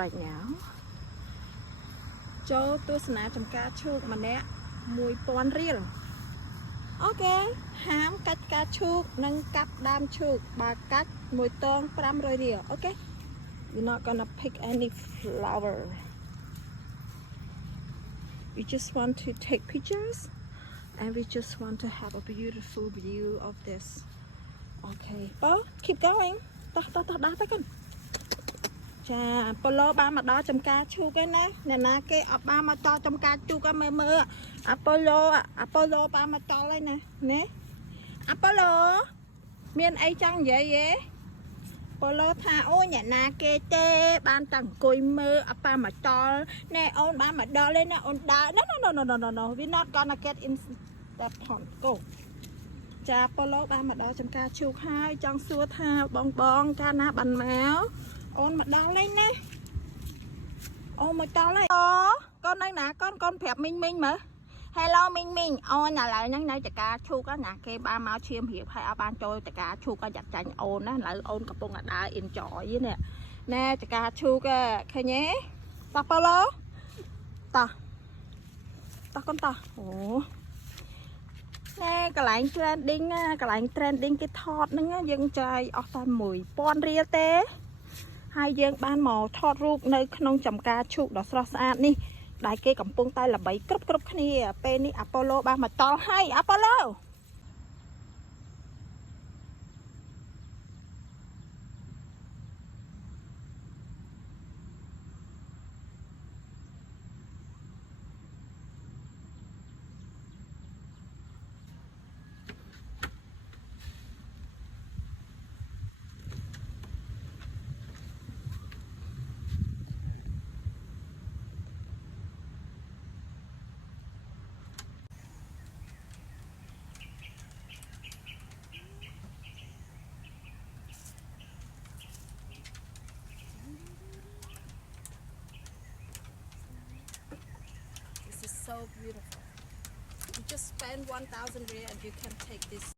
right now ចូលទស្សនាចំការឈូកម្នាក់1000 រៀល អូខេហាមកាច់ផ្កាឈូកនិងកាប់ដើមឈូកបើកាច់មួយតង500 រៀល អូខេ You're not gonna pick any flower we just want to take pictures and we just want to have a beautiful view of this okay Paul keep going តោះដល់ទៅកូនចាប៉ូឡូបានមកដល់ចំការឈូកហើយណាអ្នកណាគេអត់បានមកដល់ចំការឈូកឲ្យមើលអាប៉ូឡូបានមកដល់ហើយណាអាប៉ូឡូមានអីចង់និយាយទេប៉ូឡូថាអូអ្នកណាគេទេបានតែអង្គុយមើលអាប៉ាមកដល់ណែអូនបានមកដល់ហើយណាអូនដើរ No we not gonna get in that pond go ចាប៉ូឡូបានមកដល់ចំការឈូកហើយចង់សួរថាបងកាលណាបានមកអូនមកដល់ហើយណាអូមកដល់ហើយកូននៅណាកូនប្រាប់មីងមើល Hello មីងអូនឥឡូវហ្នឹងនៅតកាឈូកណាគេបានមកឈាមរៀបហើយអត់បានចូលតកាឈូកក៏ចាក់ចាញ់អូនណាឥឡូវអូនកំពុងតែដើរ enjoy នេះណែតកាឈូកឃើញទេតោះប៉ូឡូតោះកូនតោះអូណែកន្លែង trending គេថតហ្នឹងយើងចាយអស់តែ1000 រៀលទេហើយយើងបានមកថតរូបនៅក្នុងចំការឈូកដ៏ស្រស់ស្អាតនេះដែលគេកំពុងតែល្បីគ្រប់គ្នាពេលនេះអាប៉ូឡូបានមកដល់ហើយអាប៉ូឡូ So beautiful. You just spend 1,000 riyal and you can take this